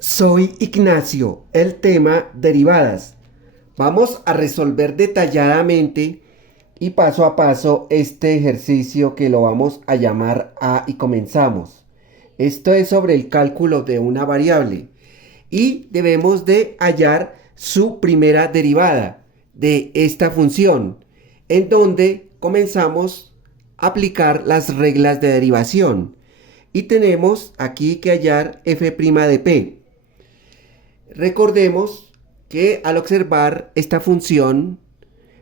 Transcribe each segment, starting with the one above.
Soy Ignacio, el tema derivadas. Vamos a resolver detalladamente y paso a paso este ejercicio que lo vamos a llamar A y comenzamos. Esto es sobre el cálculo de una variable y debemos de hallar su primera derivada de esta función, en donde comenzamos a aplicar las reglas de derivación y tenemos aquí que hallar f' de p. Recordemos que al observar esta función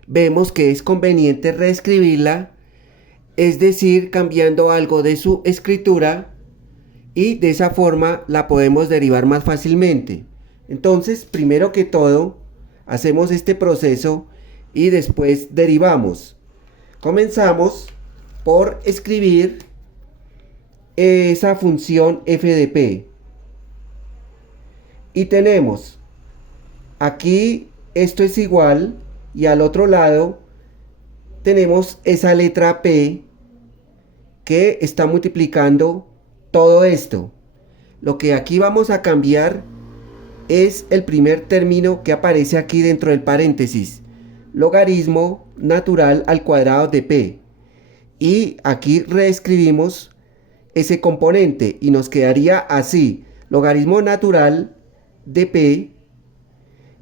vemos que es conveniente reescribirla, es decir, cambiando algo de su escritura, y de esa forma la podemos derivar más fácilmente. Entonces, primero que todo, hacemos este proceso y después derivamos. Comenzamos por escribir esa función f de p. Y tenemos aquí esto es igual y al otro lado tenemos esa letra P que está multiplicando todo esto. Lo que aquí vamos a cambiar es el primer término que aparece aquí dentro del paréntesis. Logaritmo natural al cuadrado de P. Y aquí reescribimos ese componente y nos quedaría así. Logaritmo natural de P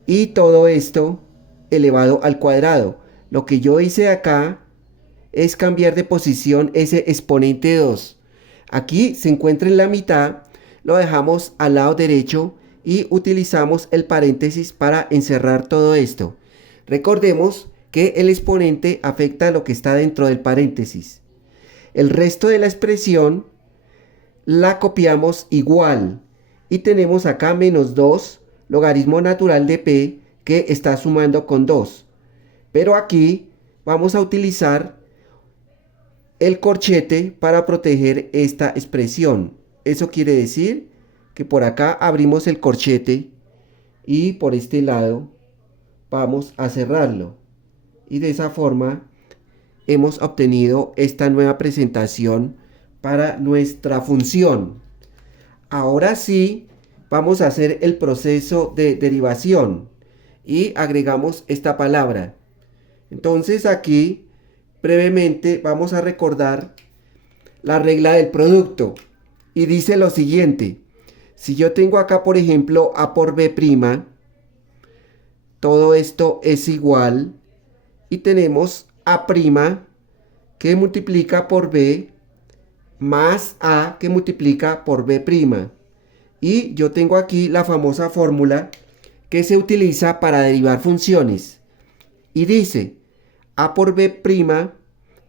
y todo esto elevado al cuadrado. Lo que yo hice acá es cambiar de posición ese exponente 2. Aquí se encuentra en la mitad, lo dejamos al lado derecho y utilizamos el paréntesis para encerrar todo esto. Recordemos que el exponente afecta a lo que está dentro del paréntesis. El resto de la expresión la copiamos igual y tenemos acá menos 2 logaritmo natural de p que está sumando con 2. Pero aquí vamos a utilizar el corchete para proteger esta expresión. Eso quiere decir que por acá abrimos el corchete y por este lado vamos a cerrarlo. Y de esa forma hemos obtenido esta nueva presentación para nuestra función. Ahora sí, vamos a hacer el proceso de derivación y agregamos esta palabra. Entonces aquí brevemente vamos a recordar la regla del producto y dice lo siguiente: si yo tengo acá por ejemplo a por b', todo esto es igual y tenemos a' que multiplica por b más a que multiplica por b'. Y yo tengo aquí la famosa fórmula que se utiliza para derivar funciones. Y dice, a por b'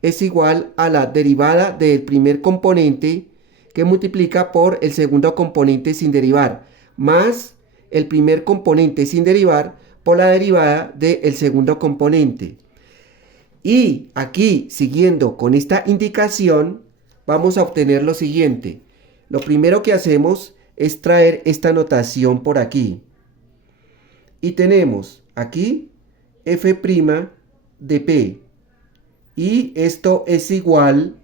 es igual a la derivada del primer componente que multiplica por el segundo componente sin derivar, más el primer componente sin derivar por la derivada del segundo componente. Y aquí, siguiendo con esta indicación, vamos a obtener lo siguiente. Lo primero que hacemos es traer esta notación por aquí. Y tenemos aquí f' de p. Y esto es igual.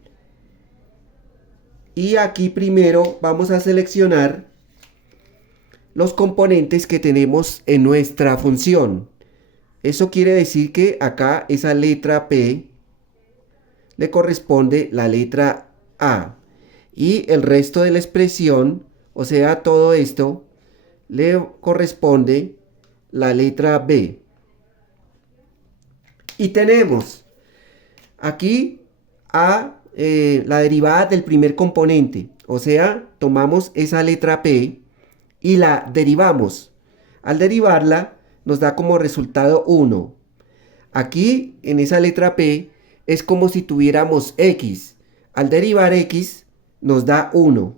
Y aquí primero vamos a seleccionar los componentes que tenemos en nuestra función. Eso quiere decir que acá esa letra P le corresponde la letra A. Y el resto de la expresión, o sea, todo esto, le corresponde la letra B. Y tenemos aquí la derivada del primer componente. O sea, tomamos esa letra P y la derivamos. Al derivarla nos da como resultado 1. Aquí en esa letra P es como si tuviéramos X. Al derivar X nos da 1.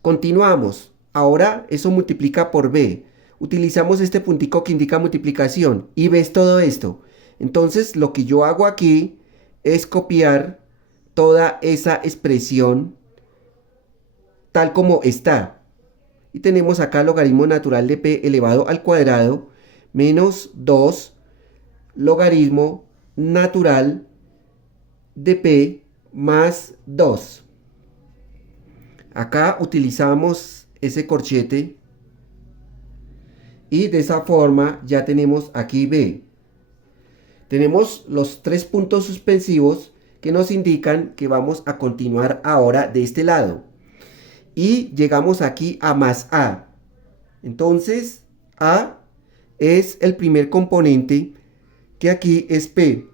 Continuamos. Ahora eso multiplica por B. Utilizamos este puntico que indica multiplicación y ves todo esto. Entonces lo que yo hago aquí es copiar toda esa expresión tal como está. Y tenemos acá logaritmo natural de p elevado al cuadrado menos 2 logaritmo natural de p más 2. Acá utilizamos ese corchete Y de esa forma ya tenemos aquí b. Tenemos los 3 puntos suspensivos que nos indican que vamos a continuar ahora de este lado. Y llegamos aquí a más a. Entonces, a es el primer componente, que aquí es p.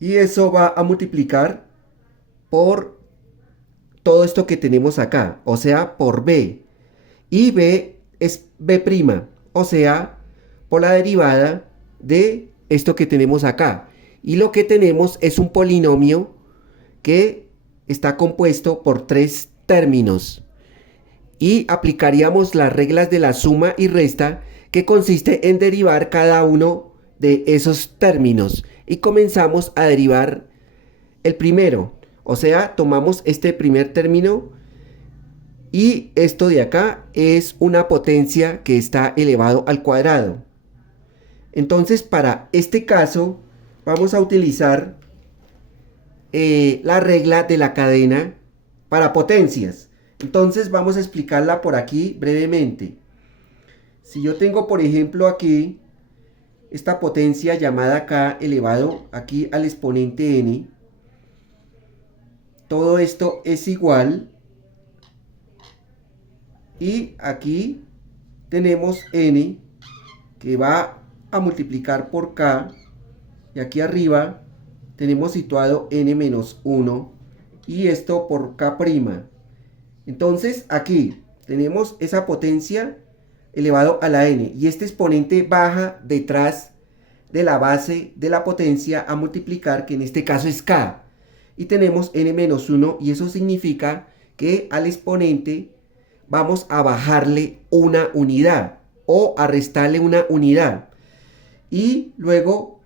Y eso va a multiplicar por todo esto que tenemos acá, o sea, por b. Y b es b', o sea, por la derivada de esto que tenemos acá. Y lo que tenemos es un polinomio que está compuesto por 3 términos. Y aplicaríamos las reglas de la suma y resta, que consiste en derivar cada uno de esos términos. Y comenzamos a derivar el primero. O sea, tomamos este primer término y esto de acá es una potencia que está elevado al cuadrado. Entonces, para este caso, vamos a utilizar la regla de la cadena para potencias. Entonces, vamos a explicarla por aquí brevemente. Si yo tengo, por ejemplo, aquí esta potencia llamada k elevado aquí al exponente n, todo esto es igual, y aquí tenemos n que va a multiplicar por k, y aquí arriba tenemos situado n-1 y esto por k'. Entonces aquí tenemos esa potencia elevado a la n y este exponente baja detrás de la base de la potencia a multiplicar, que en este caso es k, y tenemos n-1, y eso significa que al exponente vamos a bajarle una unidad o a restarle una unidad, y luego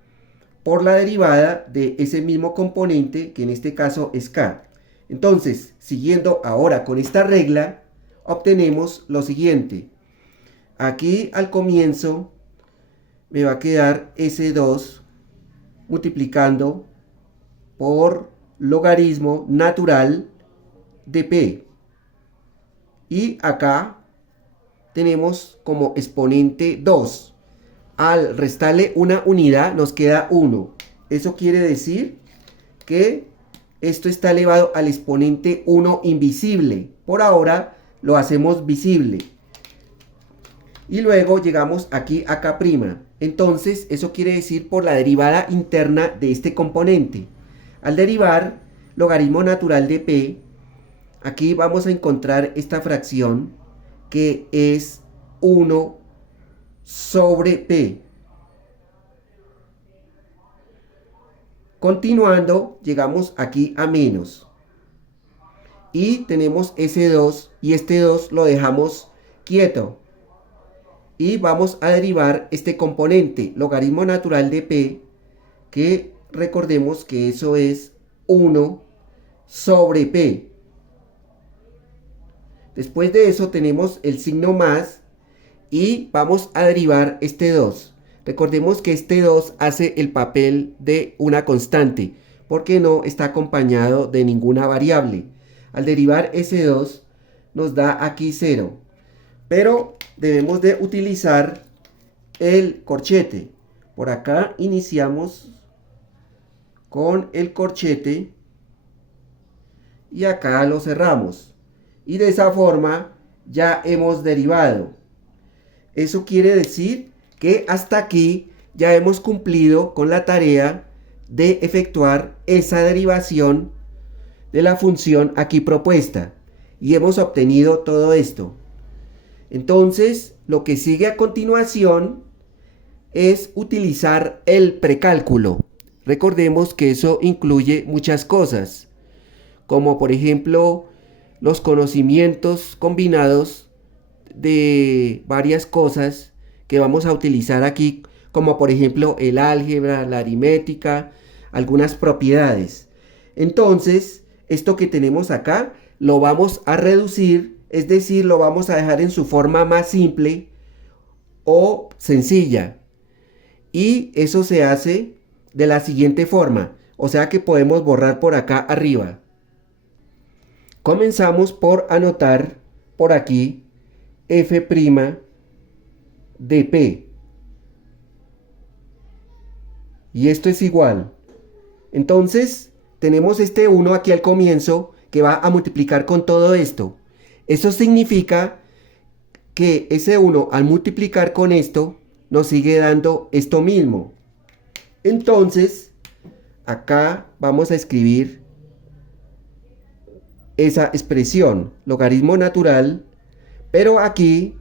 por la derivada de ese mismo componente, que en este caso es k. Entonces, siguiendo ahora con esta regla, obtenemos lo siguiente. Aquí al comienzo me va a quedar S2 multiplicando por logaritmo natural de P. Y acá tenemos como exponente 2. Al restarle una unidad nos queda 1. Eso quiere decir que esto está elevado al exponente 1 invisible. Por ahora lo hacemos visible. Y luego llegamos aquí a k'. Entonces eso quiere decir por la derivada interna de este componente. Al derivar logaritmo natural de p, aquí vamos a encontrar esta fracción que es 1 sobre p. Continuando, llegamos aquí a menos. Y tenemos ese 2 y este 2 lo dejamos quieto. Y vamos a derivar este componente, logaritmo natural de p, que recordemos que eso es 1 sobre p. Después de eso tenemos el signo más y vamos a derivar este 2. Recordemos que este 2 hace el papel de una constante, porque no está acompañado de ninguna variable. Al derivar ese 2 nos da aquí 0. Pero debemos de utilizar el corchete. Por acá iniciamos con el corchete y acá lo cerramos. Y de esa forma ya hemos derivado. Eso quiere decir que hasta aquí ya hemos cumplido con la tarea de efectuar esa derivación de la función aquí propuesta. Y hemos obtenido todo esto. Entonces, lo que sigue a continuación es utilizar el precálculo. Recordemos que eso incluye muchas cosas, como por ejemplo los conocimientos combinados de varias cosas que vamos a utilizar aquí, como por ejemplo el álgebra, la aritmética, algunas propiedades. Entonces, esto que tenemos acá lo vamos a reducir, es decir, lo vamos a dejar en su forma más simple o sencilla. Y eso se hace de la siguiente forma, o sea que podemos borrar por acá arriba. Comenzamos por anotar por aquí f' de p. Y esto es igual. Entonces, tenemos este 1 aquí al comienzo que va a multiplicar con todo esto. Eso significa que ese 1 al multiplicar con esto nos sigue dando esto mismo. Entonces, acá vamos a escribir esa expresión, logaritmo natural, pero aquí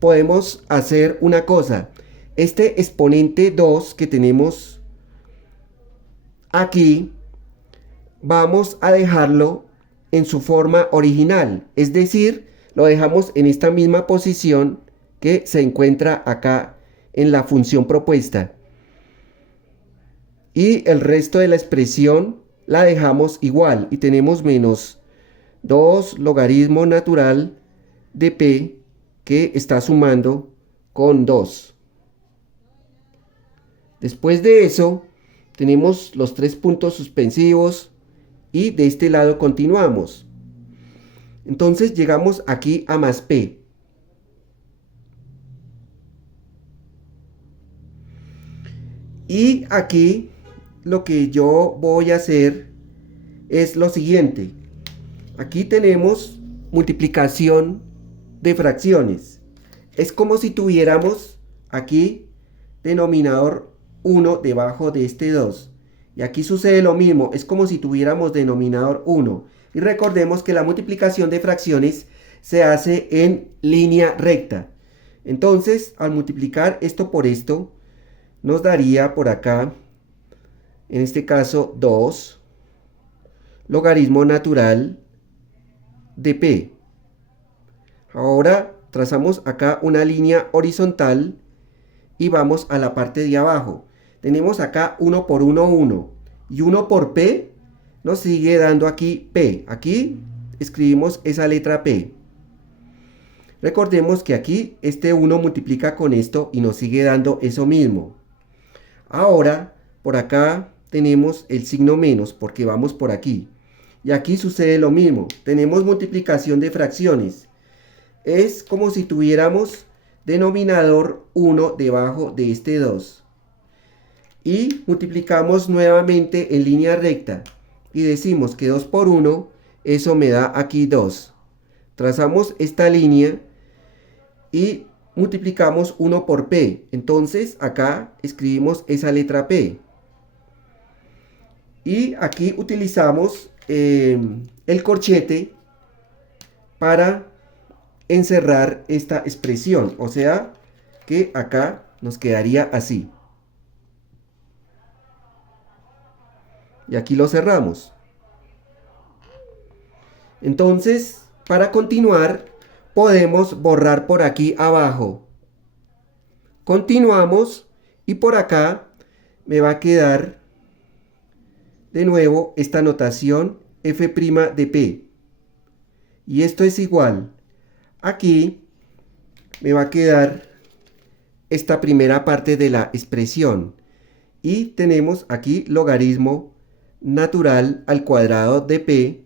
podemos hacer una cosa. Este exponente 2 que tenemos aquí, vamos a dejarlo en su forma original, es decir, lo dejamos en esta misma posición que se encuentra acá en la función propuesta. Y el resto de la expresión la dejamos igual y tenemos menos 2 logaritmo natural de p que está sumando con 2. Después de eso tenemos los 3 puntos suspensivos y de este lado continuamos. Entonces llegamos aquí a más p. Y aquí lo que yo voy a hacer es lo siguiente. Aquí tenemos multiplicación de fracciones. Es como si tuviéramos aquí denominador 1 debajo de este 2. Y aquí sucede lo mismo, es como si tuviéramos denominador 1. Y recordemos que la multiplicación de fracciones se hace en línea recta. Entonces, al multiplicar esto por esto, nos daría por acá, en este caso, 2 logaritmo natural de p. Ahora trazamos acá una línea horizontal y vamos a la parte de abajo. Tenemos acá 1 por 1, 1. Y 1 por p nos sigue dando aquí p. Aquí escribimos esa letra p. Recordemos que aquí este 1 multiplica con esto y nos sigue dando eso mismo. Ahora, por acá tenemos el signo menos porque vamos por aquí. Y aquí sucede lo mismo. Tenemos multiplicación de fracciones. Es como si tuviéramos denominador 1 debajo de este 2. Y multiplicamos nuevamente en línea recta. Y decimos que 2 por 1, eso me da aquí 2. Trazamos esta línea y multiplicamos 1 por p. Entonces acá escribimos esa letra p. Y aquí utilizamos el corchete para encerrar esta expresión. O sea que acá nos quedaría así. Y aquí lo cerramos. Entonces, para continuar, podemos borrar por aquí abajo. Continuamos y por acá me va a quedar de nuevo esta notación f' de p. Y esto es igual. Aquí me va a quedar esta primera parte de la expresión. Y tenemos aquí logaritmo natural al cuadrado de p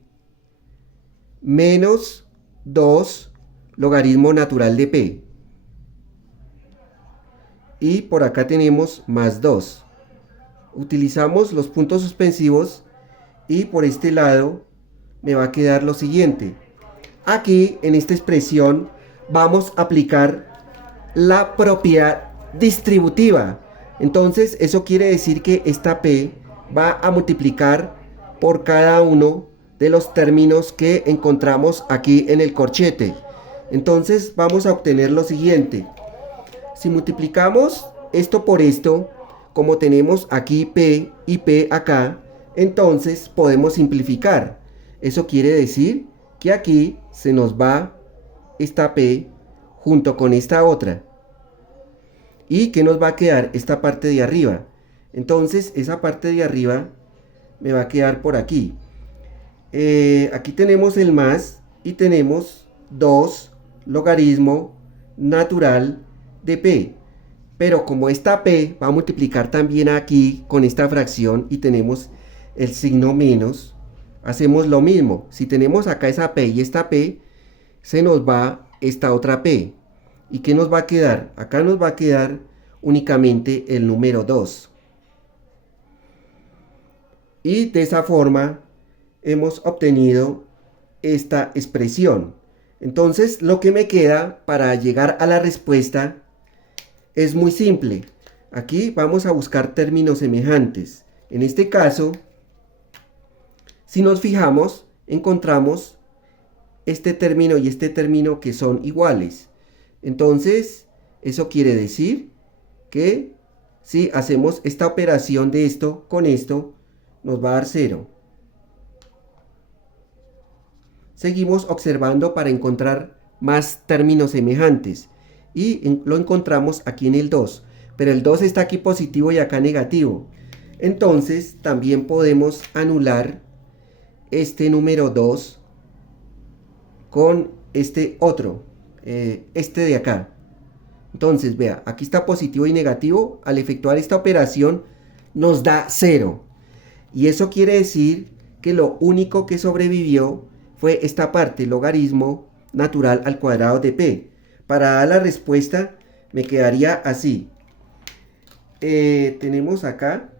menos 2 logaritmo natural de p. Y por acá tenemos más 2. Utilizamos los puntos suspensivos y por este lado me va a quedar lo siguiente. Aquí en esta expresión vamos a aplicar la propiedad distributiva. Entonces eso quiere decir que esta p va a multiplicar por cada uno de los términos que encontramos aquí en el corchete. Entonces vamos a obtener lo siguiente. Si multiplicamos esto por esto, como tenemos aquí p y p acá, entonces podemos simplificar. Eso quiere decir que aquí se nos va esta p junto con esta otra. ¿Y qué nos va a quedar? Esta parte de arriba. Entonces esa parte de arriba me va a quedar por aquí. Aquí tenemos el más y tenemos 2 logaritmo natural de p. Pero como esta p va a multiplicar también aquí con esta fracción y tenemos el signo menos, hacemos lo mismo. Si tenemos acá esa p y esta p, se nos va esta otra P. ¿Y qué nos va a quedar? Acá nos va a quedar únicamente el número 2. Y de esa forma hemos obtenido esta expresión. Entonces lo que me queda para llegar a la respuesta es muy simple. Aquí vamos a buscar términos semejantes. En este caso, si nos fijamos, encontramos este término y este término que son iguales. Entonces, eso quiere decir que si hacemos esta operación de esto con esto, nos va a dar 0. Seguimos observando para encontrar más términos semejantes. Y lo encontramos aquí en el 2. Pero el 2 está aquí positivo y acá negativo. Entonces, también podemos anular este número 2 con este otro, este de acá. Entonces, vea, aquí está positivo y negativo. Al efectuar esta operación nos da 0. Y eso quiere decir que lo único que sobrevivió fue esta parte, logaritmo natural al cuadrado de p. Para dar la respuesta me quedaría así. Tenemos acá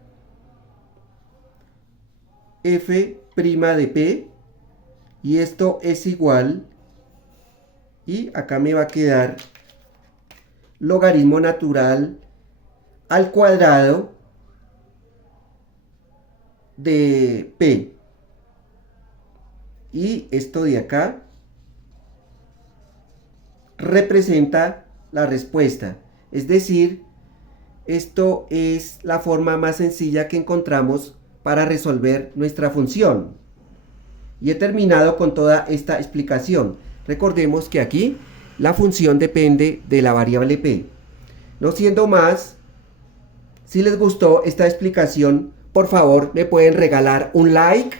f' de p. Y esto es igual. Y acá me va a quedar logaritmo natural al cuadrado de p. Y esto de acá representa la respuesta. Es decir, esto es la forma más sencilla que encontramos para resolver nuestra función. Y he terminado con toda esta explicación. Recordemos que aquí la función depende de la variable p. No siendo más, si les gustó esta explicación, por favor me pueden regalar un like